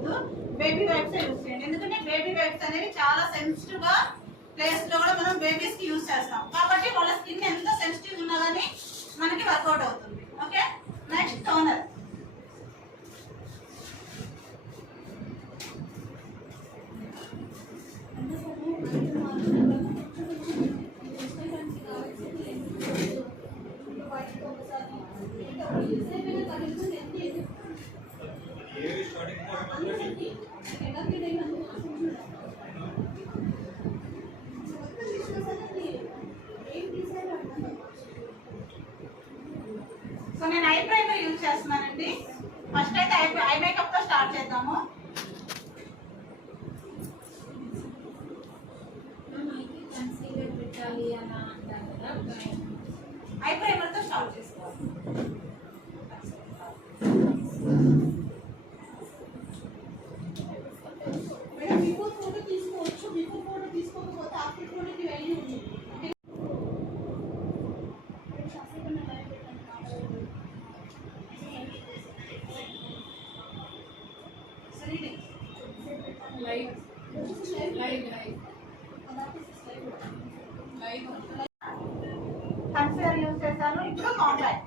చేయొద్దు, baby wipes use చేయండి. ఎందుకంటే బేబీ వైప్స్ అనేవి చాలా సెన్సిటివ్ గా ప్లేస్ లో కూడా మనం బేబీస్ కి యూజ్ చేస్తాం, కాబట్టి వాళ్ళ స్కిన్ ఎంత సెన్సిటివ్ ఉన్నా కానీ మనకి వర్కౌట్ అవుతుంది. Okay, next toner. సో నేను ఐ ప్రైమర్ యూజ్ చేస్తున్నానండి. ఫస్ట్ అయితే ఐ మేకప్ తో స్టార్ట్ చేద్దాము. ఐ ప్రైమర్ తో స్టార్ట్ చేసుకోవాలి. బిఫోర్ ఫోటో తీసుకోవచ్చు, బిఫోర్ ఫోటో తీసుకోకపోతే ఆఫ్టర్ ఫోటోకి వాల్యూ ఉంది. కన్సిలర్ యూజ్ చేస్తాను. ఇప్పుడు కాంపాక్ట్.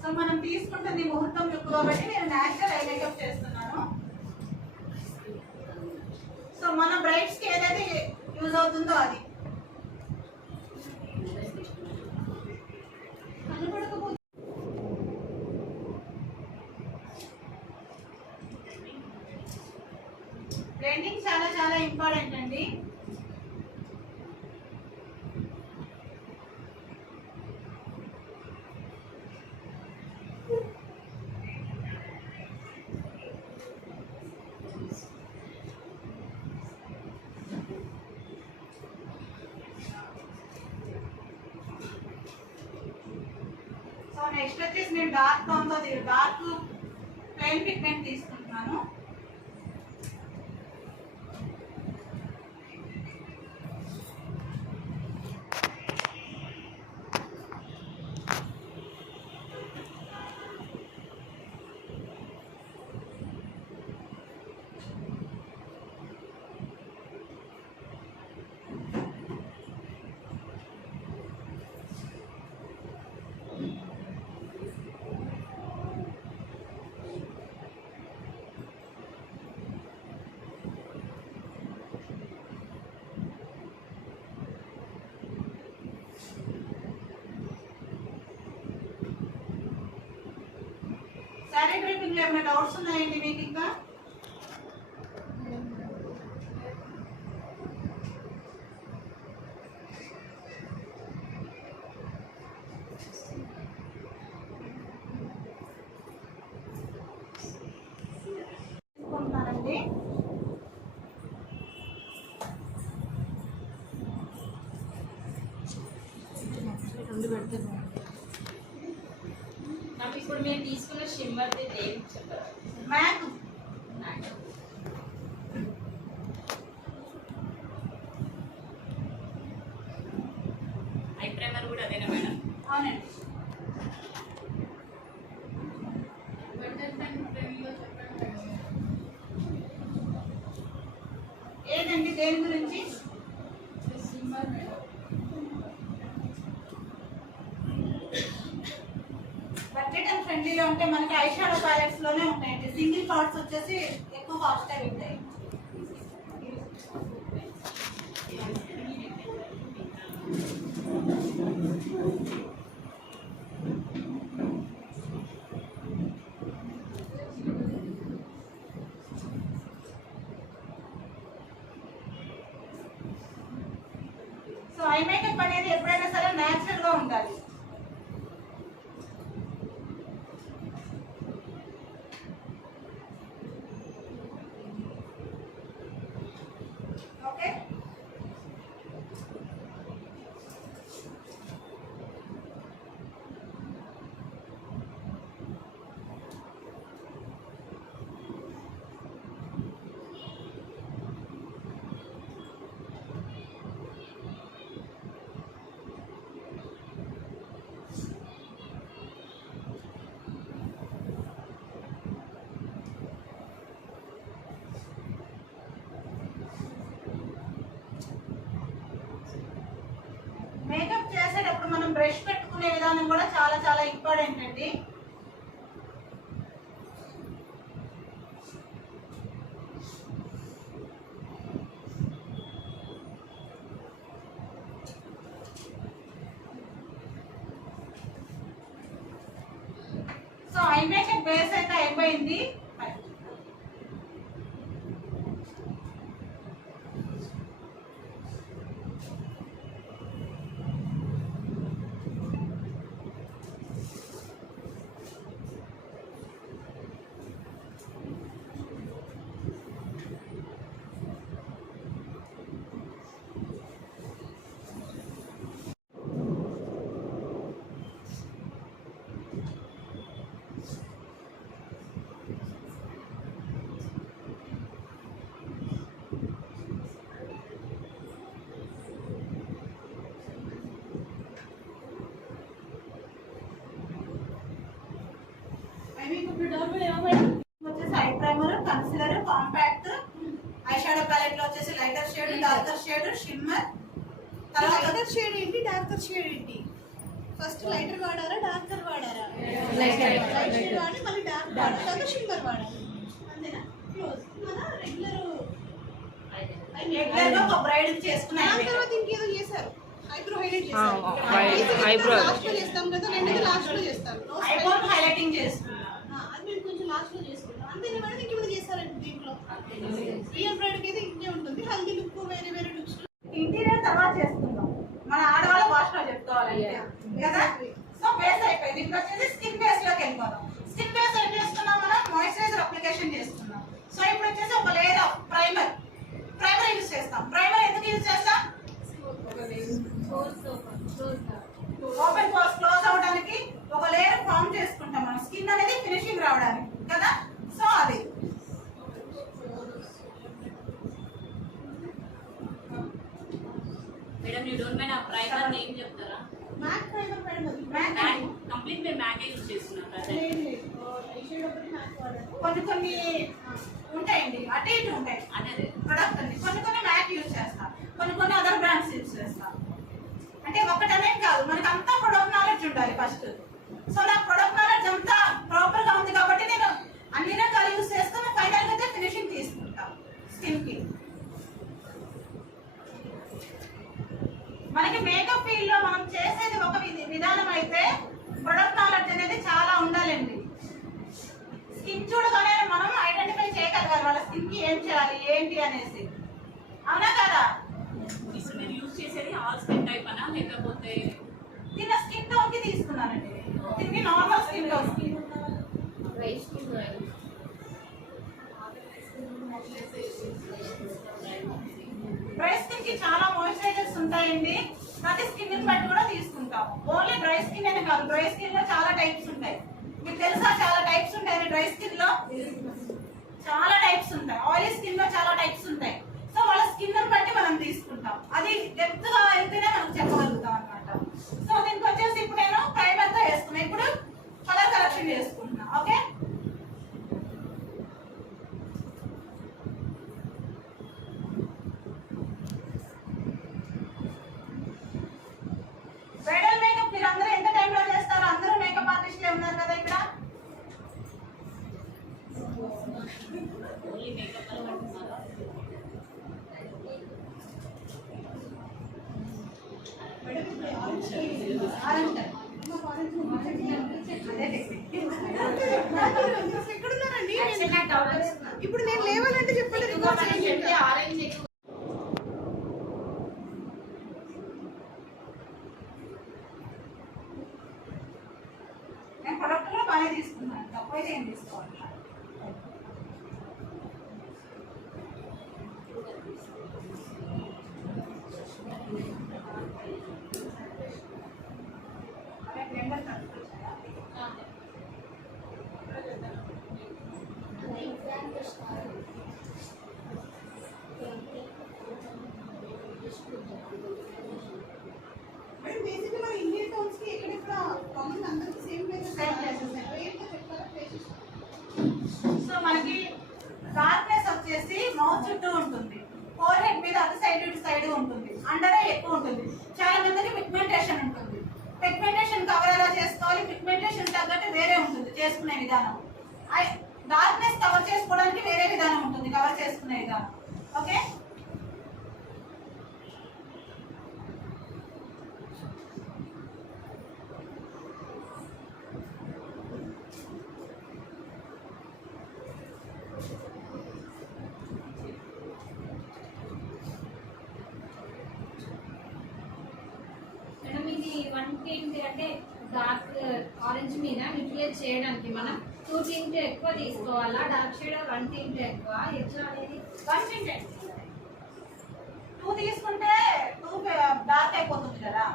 సో మనం తీసుకుంటుంది ముహూర్తం లుక్ కాబట్టి నేను న్యాచురల్ ఐ మేకప్ చేస్తున్నాను. సో మన బ్రైడ్స్ కి ఏదైతే యూజ్ అవుతుందో అది. బ్లెండింగ్ చాలా చాలా ఇంపార్టెంట్ అండి. సో నెక్స్ట్ వచ్చేసి నేను డార్క్ టోన్ తో డార్క్ ప్లెయిన్ పిగ్మెంట్ తీసుకుంటున్నాను. శారీ డ్రిప్పింగ్ లో ఏమైనా డౌట్స్ ఉన్నాయండి మీకు? ఇంకా తీసుకుంటున్నానండి. ఇప్పుడు మేము తీసుకున్న షిమ్మర్ నేమ్ చెప్పరా? మ్యాక్. ఐ ప్రైమర్ కూడా అదేనా మేడం? అవునండి. ఏదండి దేని గురించి? Shimmer madam. బడ్జెట్ అండ్ ఫ్రెండ్లీలో ఉంటే మనకి ఐ షాడో ప్యాలెట్స్ లోనే ఉంటాయండి. సింగిల్ కార్డ్స్ వచ్చేసి ఎక్కువ కాస్ట్ ఉంటాయి. సో ఐ మేకప్ అనేది ఎప్పుడైనా సరే న్యాచురల్ గా ఉండాలి. ఓకే, బ్రష్ పెట్టుకునే విధానం కూడా చాలా చాలా ఇంపార్టెంట్ అండి. సో ఐ మేకప్ బేస్ అయితే అయిపోయింది. వచ్చేసి eye primer, concealer, compact, eye shadow palette లో వచ్చేసి lighter shade, darker shade, shimmer. తర్వాత లైటర్ షేడ్ ఏంటి, డార్కర్ షేడ్ ఏంటి? ఫస్ట్ లైటర్ వాడారా, డార్కర్ వాడారా? లైటర్ షేడ్ వాడి మళ్ళీ డార్క్ వాడాలి, తర్వాత షిమ్మర్ వాడాలి. అంతేనా? క్లోజ్. మన రెగ్యులర్ గా ఒక బ్రైడ్ చేసుకున్నాయి. దాని తర్వాత ఇంకేదో చేశారు, ఐబ్రో హైలైట్ చేశారు. ఐబ్రో లాస్ట్ లో చేస్తాం కదా, రెండుగా లాస్ట్ లో చేస్తారు. ఐబ్రోస్ హైలైటింగ్ చేస్తున్నాం. అది మేము కొంచెం లాస్ట్ లో చేసుకుంటాం. అంతేనా మేడం? ఇంకేమైనా చేస్తారండి దీంట్లో? రియల్ బ్రైడ్ కి అయితే ఇంకే ఉంటుంది, హల్దీ లుక్, వేరే వేరే లుక్స్. ఇంటీరియర్ తర్వాత చేసుకుందాం, మన ఆడవాళ్ళ భాషలో చెప్పుకోవాలంటే కదా. సో బేస్ అయిపోయింది. ఇప్పుడు వచ్చేసి స్కిన్ బేస్ లోకి వెళ్ళిపోదాం. స్కిన్ బేస్ ఏం చేస్తున్నాం మనం? మాయిశ్చరైజర్ అప్లికేషన్ చేస్తున్నాం. సో ఇప్పుడు వచ్చేసి ఒక లేయర్ ఆఫ్ ప్రైమర్ యూజ్ చేస్తాం. ప్రైమర్ ఎందుకు యూజ్ చేస్తాం? ఓపెన్ పోర్స్ క్లోజ్ అవడానికి ఒక లేయర్ ఫామ్ చేసుకుంటాం మనం, స్కిన్ అనేది ఫినిషింగ్ రావడానికి కదా. సో అది మేడం యూ డోంట్ మైండ్ ఆ ప్రైమర్ నేమ్ చెప్తారా? మ్యాట్ ప్రైమర్ మేడం, అది మ్యాట్ కంప్లీట్ మీరు మ్యాకే యూజ్ చేస్తున్నారు కదా. లేదు లేదు, ఐ షేడ్ ఒకటి మ్యాట్ వాడారు. కొన్ని ఉంటాయండి, అటు ఇటు ఉంటాయి అదే ప్రొడక్ట్ అండి. కొన్ని మ్యాక్ యూజ్ చేస్తాం, కొన్ని అదర్ బ్రాండ్స్ యూజ్ చేస్తాం. అంటే ఒకటనేం కాదు, మనకి అంతా ప్రొడక్ట్ నాలెడ్జ్ ఉండాలి ఫస్ట్. సో నాకు ప్రొడక్ట్ నాలెడ్జ్ అంతా ప్రాపర్ గా ఉంది కాబట్టి నేను అన్ని రకాలు యూజ్ చేసుకుని ఫైనల్ గా ఫినిషింగ్ తీసుకుంటాం స్కిన్ కి. మనకి మేకప్ ఫీల్డ్ లో మనం చేసేది ఒక విధానం అయితే ప్రొడక్ట్ నాలెడ్జ్ అనేది చాలా ఉండాలండి. స్కిన్ చూడగానే మనం ఐడెంటిఫై చేయగలగాలి వాళ్ళ స్కిన్ కి ఏం చేయాలి ఏంటి అనేసి, అవునా కదా. ఇప్పుడు మీరు యూజ్ చేసేది ఆల్ స్కిన్ టైప్ అనా లేకపోతే దీని స్కిన్ టోన్ కి తీసుకున్నానండి, దీన్ని normal skin tone. Dry skin కి చాలా మాయిశ్చరైజర్స్ ఉంటాయండి, ప్రతి స్కిన్ ని బట్టి కూడా తీసుకుంటాం. ఓన్లీ డ్రై స్కిన్ అనే కాదు, డ్రై స్కిన్ లో చాలా టైప్స్ ఉంటాయి. మీకు తెలుసా చాలా టైప్స్ ఉంటాయి డ్రై స్కిన్ లో? చాలా టైప్స్ ఉంటాయి. ఆయిలీ స్కిన్ లో చాలా టైప్స్ ఉంటాయి. సో వాళ్ళ స్కిన్ బట్టి మనం తీసుకుంటాం, అది డెప్త్ గా అయితేనే మనం చెప్పగలుగుతాం అన్నమాట. సో దీనికి వచ్చేసి ఇప్పుడు నేను ప్రైమర్ తో వేసుకున్నా, ఇప్పుడు కలర్ కరెక్షన్ చేసుకుంటున్నా. ఓకే, బ్రైడల్ మేకప్ మీరు అందరూ ఎంత టైంలో చేస్తారు? అందరూ మేకప్ ఆర్టిస్ట్లే ఉన్నారు కదా ఇక్కడ. ఓన్లీ మేకప్ అని అంటున్నారా? మేడం ఇప్పుడు ఆరెంజ్ ఎక్కడున్నారండి? ఇప్పుడు నేను లేవాలంటే చెప్పండి, రికార్డ్ చేయండి. నేను ప్రొడక్ట్ కూడా బాగానే తీసుకున్నాను, తప్పైతే ఏం తీసుకోవాలి. మేడం బేసిక్గా మన ఇండియన్ టౌన్స్ కి ఎక్కడెక్కడ కామన్ అందరికి సేమ్ ప్లేసెస్ సో మనకి డార్క్నెస్ వచ్చేసి మౌత్ చుట్టూ ఉంటుంది, ఫోర్ హెడ్ మీద అటు సైడ్ ఇటు సైడ్ ఉంటుంది, అండరే ఎక్కువ ఉంటుంది. చాలా మందికి పిగ్మెంటేషన్ ఉంటుంది, పిగ్మెంటేషన్ కవర్ ఎలా చేసుకోవాలి, పిగ్మెంటేషన్ తగ్గట్టు వేరే ఉంటుంది చేసుకునే విధానం. డార్క్నెస్ కవర్ చేసుకోవడానికి వేరే విధానం ఉంటుంది కవర్ చేసుకునే విధానం. ఓకే, మేడం ఇది 1 టింట్ అంటే డార్క్ ఆరెంజ్ మీద న్యూట్రలైజ్ చేయడానికి మనం 2 టింట్ ఎక్కువ తీసుకోవాలా, డార్క్ షేడ్ 1 టింట్ ఎక్కువ ఎట్లా అనేది? 1 టింట్ 2 తీసుకుంటే 2 డార్క్ అయిపోతుంది కదా.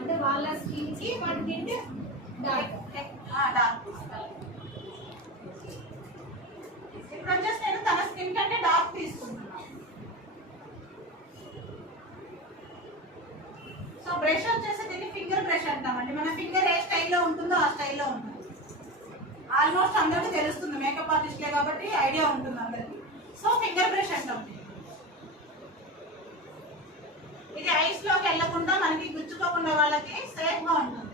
అంటే వాళ్ళ స్కిన్ కి 1 టింట్ డార్క్. డార్క్ ఇప్పుడు వచ్చేసి నేను తన స్కిన్ కంటే డార్క్ తీసుకుంటున్నాను. సో బ్రష్ వచ్చేసి దీన్ని ఫింగర్ బ్రష్ అంటామండి. మన ఫింగర్ ఏ స్టైల్లో ఉంటుందో ఆ స్టైల్లో ఉంటుంది. ఆల్మోస్ట్ అందరికీ తెలుస్తుంది, మేకప్ ఆర్టిస్ట్లే కాబట్టి ఐడియా ఉంటుంది అందరికి. సో ఫింగర్ బ్రష్ అంటాం. ఇది ఐస్ లోకి వెళ్ళకుండా మనకి గుచ్చుకోకుండా వాళ్ళకి సేఫ్ గా ఉంటుంది.